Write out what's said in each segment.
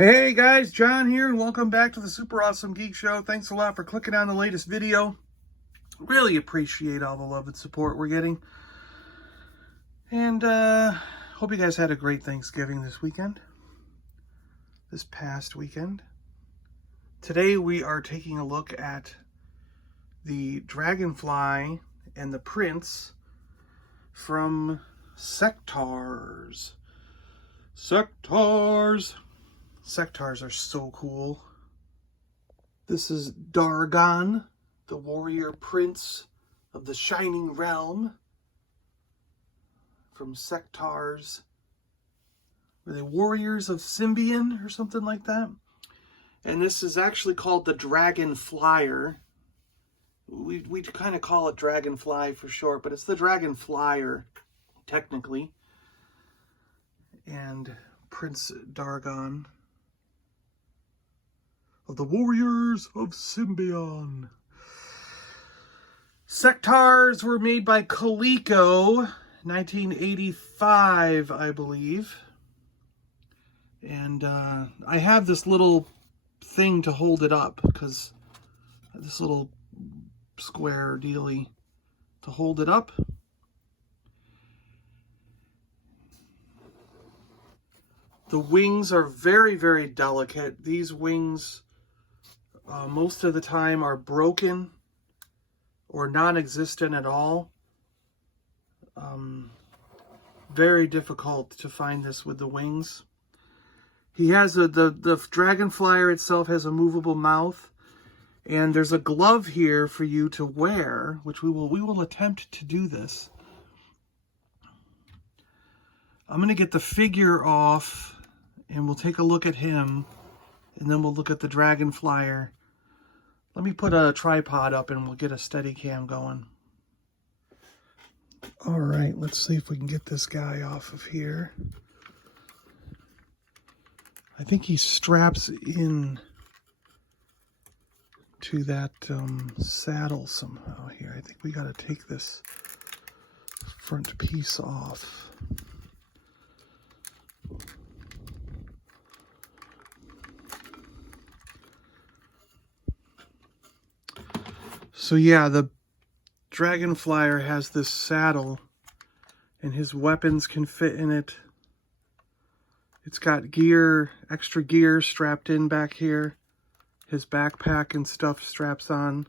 Hey guys, John here, and welcome back to the Super Awesome Geek Show. Thanks a lot for clicking on the latest video. Really appreciate all the love and support we're getting. And hope you guys had a great Thanksgiving this past weekend. Today we are taking a look at the Dragonfly and the Prince from Sectars. Sectars are so cool. This is Dargon, the warrior prince of the Shining Realm from Sectars. Were they warriors of Symbian or something like that? And this is actually called the DragonFlyer. We kind of call it Dragonfly for short, but it's the DragonFlyer, technically. And Prince Dargon of the Warriors of Symbian. Sectars were made by Coleco, 1985, I believe. And I have this little thing to hold it up, because this little square dealy to hold it up. The wings are very, very delicate. These wings, most of the time, are broken or non-existent at all. Very difficult to find this with the wings. He has the DragonFlyer itself has a movable mouth, and there's a glove here for you to wear, which we will attempt to do this. I'm going to get the figure off, and we'll take a look at him, and then we'll look at the DragonFlyer. Let me put a tripod up and we'll get a steady cam going. All right, let's see if we can get this guy off of here. I think he straps in to that saddle somehow here. I think we got to take this front piece off. So yeah, the DragonFlyer has this saddle, and his weapons can fit in it. It's got gear, extra gear strapped in back here. His backpack and stuff straps on.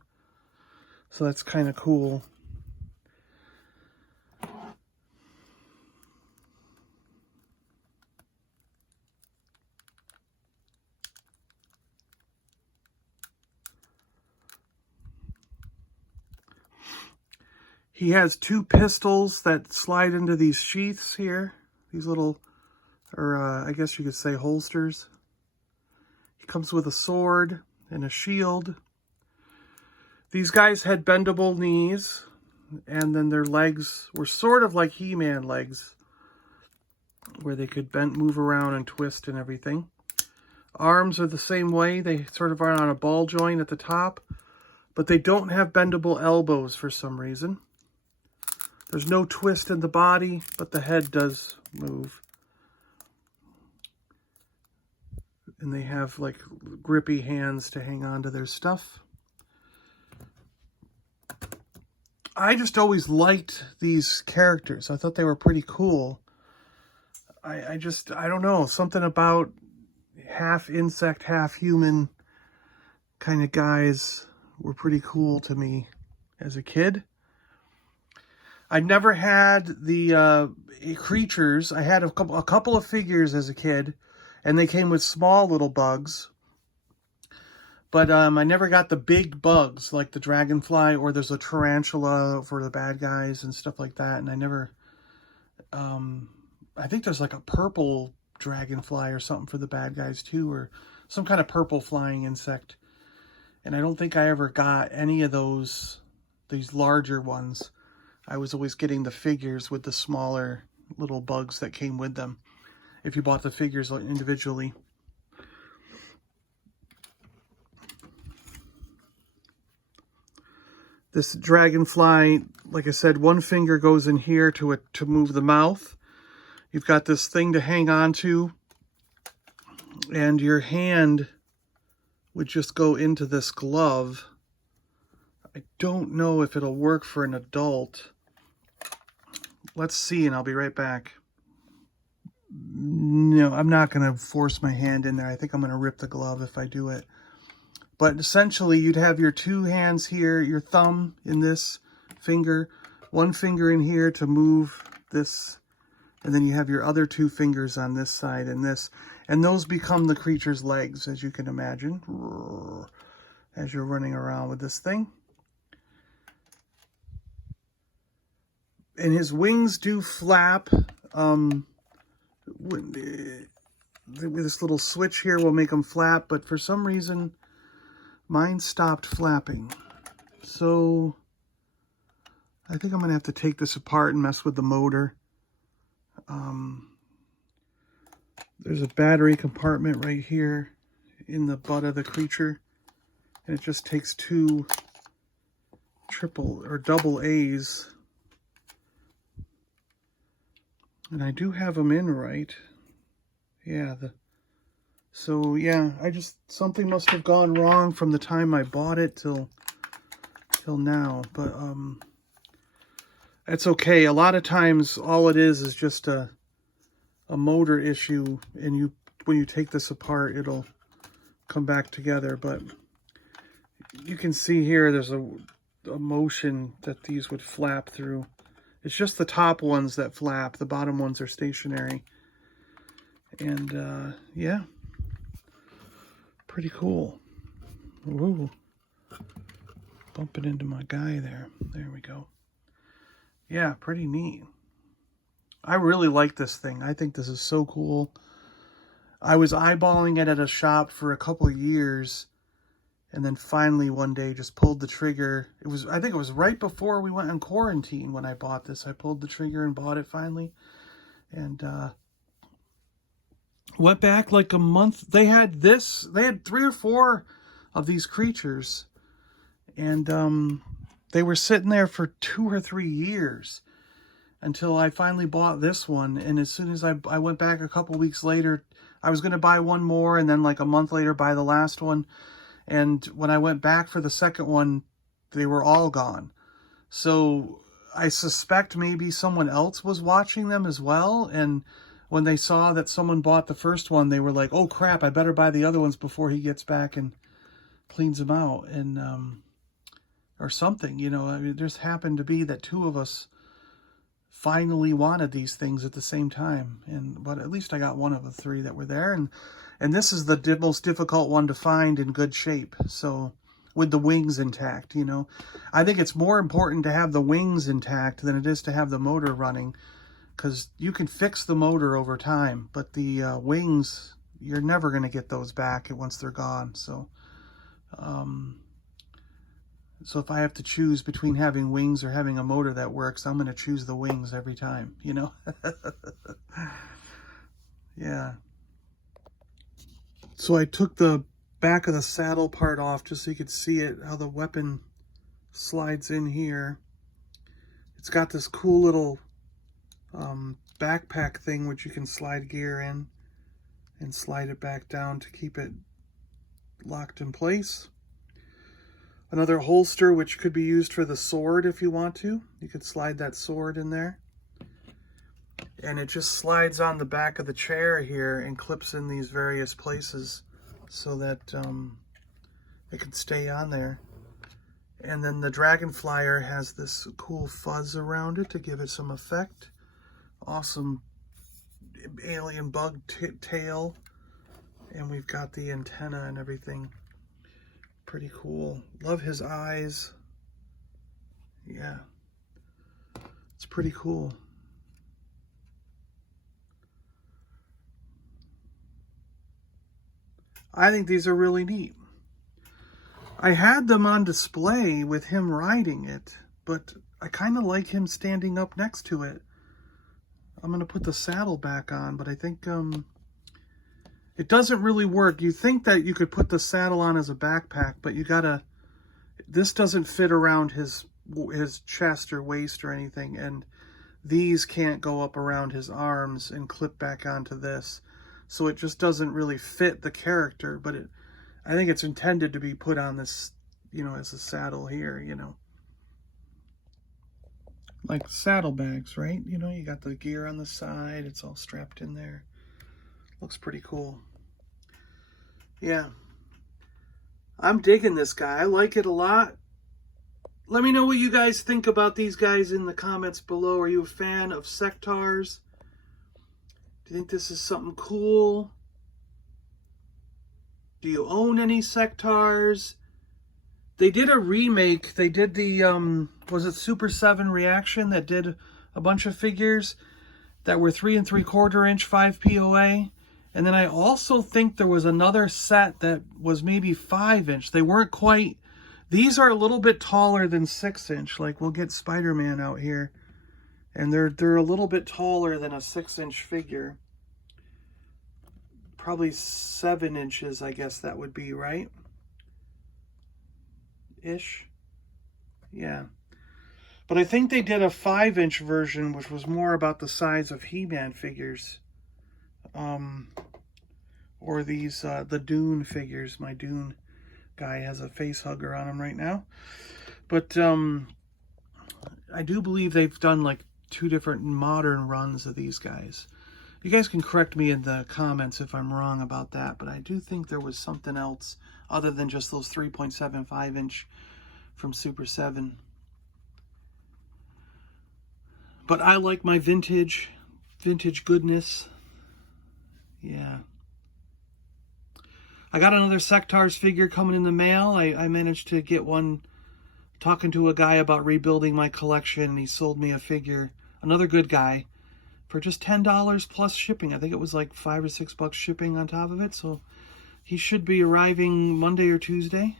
So that's kind of cool. He has two pistols that slide into these sheaths here. These little, or I guess you could say holsters. He comes with a sword and a shield. These guys had bendable knees, and then their legs were sort of like He-Man legs, where they could move around and twist and everything. Arms are the same way. They sort of are on a ball joint at the top, but they don't have bendable elbows for some reason. There's no twist in the body, but the head does move. And they have like grippy hands to hang on to their stuff. I just always liked these characters. I thought they were pretty cool. I don't know, something about half insect, half human kind of guys were pretty cool to me as a kid. I never had the creatures. I had a couple of figures as a kid, and they came with small little bugs. But I never got the big bugs like the Dragonfly, or there's a tarantula for the bad guys and stuff like that. And I never, I think there's like a purple Dragonfly or something for the bad guys too, or some kind of purple flying insect. And I don't think I ever got any of these larger ones. I was always getting the figures with the smaller little bugs that came with them, if you bought the figures individually. This Dragonfly, like I said, one finger goes in here to move the mouth. You've got this thing to hang on to and your hand would just go into this glove. I don't know if it'll work for an adult. Let's see, and I'll be right back. No, I'm not going to force my hand in there. I think I'm going to rip the glove if I do it. But essentially, you'd have your two hands here, your thumb in this finger, one finger in here to move this, and then you have your other two fingers on this side and this. And those become the creature's legs, as you can imagine, as you're running around with this thing. And his wings do flap. With this little switch here will make them flap, but for some reason mine stopped flapping. So I think I'm gonna have to take this apart and mess with the motor. There's a battery compartment right here in the butt of the creature, and it just takes two triple or double A's. And I do have them in right. Yeah, so yeah, something must have gone wrong from the time I bought it till now. But that's okay. A lot of times all it is just a motor issue, and when you take this apart, it'll come back together. But you can see here there's a motion that these would flap through. It's just the top ones that flap. The bottom ones are stationary. And, yeah. Pretty cool. Ooh. Bumping into my guy there. There we go. Yeah, pretty neat. I really like this thing. I think this is so cool. I was eyeballing it at a shop for a couple of years. And then finally one day just pulled the trigger. I think it was right before we went on quarantine when I bought this. I pulled the trigger and bought it finally. And went back like a month. They had 3 or 4 of these creatures. And they were sitting there for 2 or 3 years until I finally bought this one. And as soon as I went back a couple weeks later, I was going to buy one more, and then like a month later buy the last one. And when I went back for the second one, they were all gone. So I suspect maybe someone else was watching them as well. And when they saw that someone bought the first one, they were like, oh crap, I better buy the other ones before he gets back and cleans them out. And, or something, you know, I mean, there's happened to be that 2 of us finally wanted these things at the same time. But at least I got one of the 3 that were there. And this is the most difficult one to find in good shape. So with the wings intact, you know, I think it's more important to have the wings intact than it is to have the motor running, because you can fix the motor over time, but the wings, you're never going to get those back once they're gone. So, so if I have to choose between having wings or having a motor that works, I'm going to choose the wings every time, you know? Yeah. So I took the back of the saddle part off just so you could see it, how the weapon slides in here. It's got this cool little backpack thing which you can slide gear in and slide it back down to keep it locked in place. Another holster which could be used for the sword if you want to. You could slide that sword in there. And it just slides on the back of the chair here and clips in these various places so that it can stay on there. And then the DragonFlyer has this cool fuzz around it to give it some effect. Awesome alien bug tail. And we've got the antenna and everything. Pretty cool. Love his eyes. Yeah. It's pretty cool. I think these are really neat. I had them on display with him riding it, but I kind of like him standing up next to it. I'm going to put the saddle back on, but I think it doesn't really work. You think that you could put the saddle on as a backpack, but you gotta, this doesn't fit around his chest or waist or anything, and these can't go up around his arms and clip back onto this. so it just doesn't really fit the character, but I think it's intended to be put on this, you know, as a saddle here, you know. Like saddlebags, right? You know, you got the gear on the side, it's all strapped in there. Looks pretty cool. Yeah. I'm digging this guy. I like it a lot. Let me know what you guys think about these guys in the comments below. Are you a fan of Sectars? Do you think this is something cool? Do you own any Sectars? They did a remake. They did the, was it Super 7 Reaction that did a bunch of figures that were 3 3/4 inch 5 POA. And then I also think there was another set that was maybe 5 inch. They weren't quite, these are a little bit taller than 6 inch. Like we'll get Spider-Man out here. And they're a little bit taller than a 6 inch figure. Probably 7 inches, I guess that would be, right? Ish. Yeah. But I think they did a 5 inch version, which was more about the size of He-Man figures. Or these, the Dune figures. My Dune guy has a face hugger on him right now. But I do believe they've done like 2 different modern runs of these guys. You guys can correct me in the comments if I'm wrong about that, but I do think there was something else other than just those 3.75 inch from Super 7. But I like my vintage goodness. Yeah. I got another Sectars figure coming in the mail. I managed to get one talking to a guy about rebuilding my collection, and he sold me a figure, another good guy, for just $10 plus shipping. I think it was like $5 or $6 shipping on top of it, so he should be arriving Monday or Tuesday.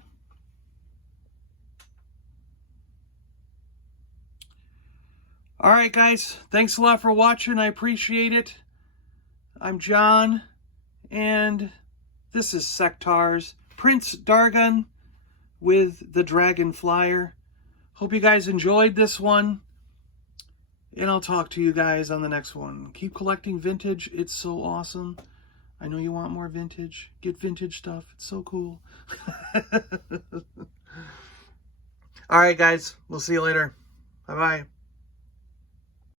All right, guys, thanks a lot for watching. I appreciate it. I'm John, and this is Sectars, Prince Dargon with the DragonFlyer. Hope you guys enjoyed this one, and I'll talk to you guys on the next one. Keep collecting vintage. It's so awesome. I know you want more vintage. Get vintage stuff. It's so cool. All right, guys. We'll see you later. Bye-bye.